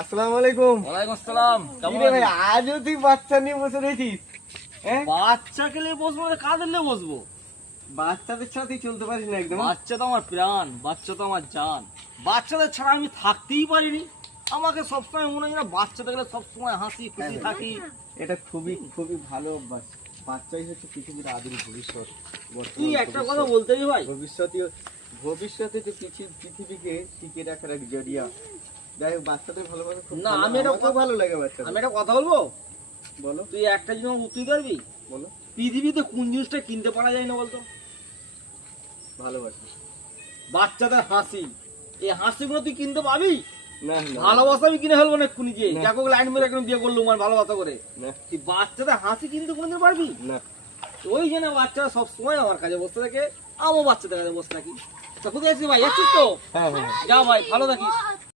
আসসালামু আলাইকুম। ওয়ালাইকুম আসসালাম। কেমন কিরে ভাই, আছিস? আজও তুই বাচ্চা নিয়ে বসে রয়েছিস? হ্যাঁ, বাচ্চাকে নিয়ে বসবো না, কাদের নিয়ে বসবো? বাচ্চাদের সাথেই চলতে পারিস না একদম? বাচ্চা তো আমার প্রাণ, বাচ্চা তো আমার জান। বাচ্চাদের ছাড়া আমি থাকতেই পারিনি। আমাকে সবসময় মনে হয় না বাচ্চা দেখলে সবসময় হাসি খুশি থাকি। এটা খুবই খুবই ভালো অভ্যাস। বাচ্চাই হচ্ছে পৃথিবীর আদিম ভবিষ্যৎ। তুই একটা কথা বলতে রে ভাই, ভবিষ্যতে যে পৃথিবীকে টিকে রাখার এক জরিয়া। যাই হোক, বাচ্চাদের ভালোবাসা খুব না, ভালো। আমি এটা আমাকেও ভালো লাগে বাচ্চা। আমি একটা কথা বলবো। বলো তুই একটা জিনিস আমাকে উত্তর পারবি? বলো। পৃথিবীতে কোন জিনিসটা কিনতে পারা যায় না বলতো? ভালোবাসা। বাচ্চাদের হাসি। এই হাসিগুলো তুই কিনতে পাবি? না না ভালোবাসা আমি কিনে ফেলবো না এক্ষুনি গিয়ে। না। দেখো লাইন মেরে এখন বিয়ে করলো আমার ভালোবাসা করে। না তুই বাচ্চাদের হাসি কিনতে কোনদিন পারবি? না। ওই জন্য বাচ্চারা সবসময় আমার কাছে বসে থাকে, আমিও বাচ্চাদের কাছে বসে থাকি। তা কোথায় আছিস ভাই? যাচ্ছিস তো? হ্যাঁ হ্যাঁ। যা ভাই, ভালো থাকিস।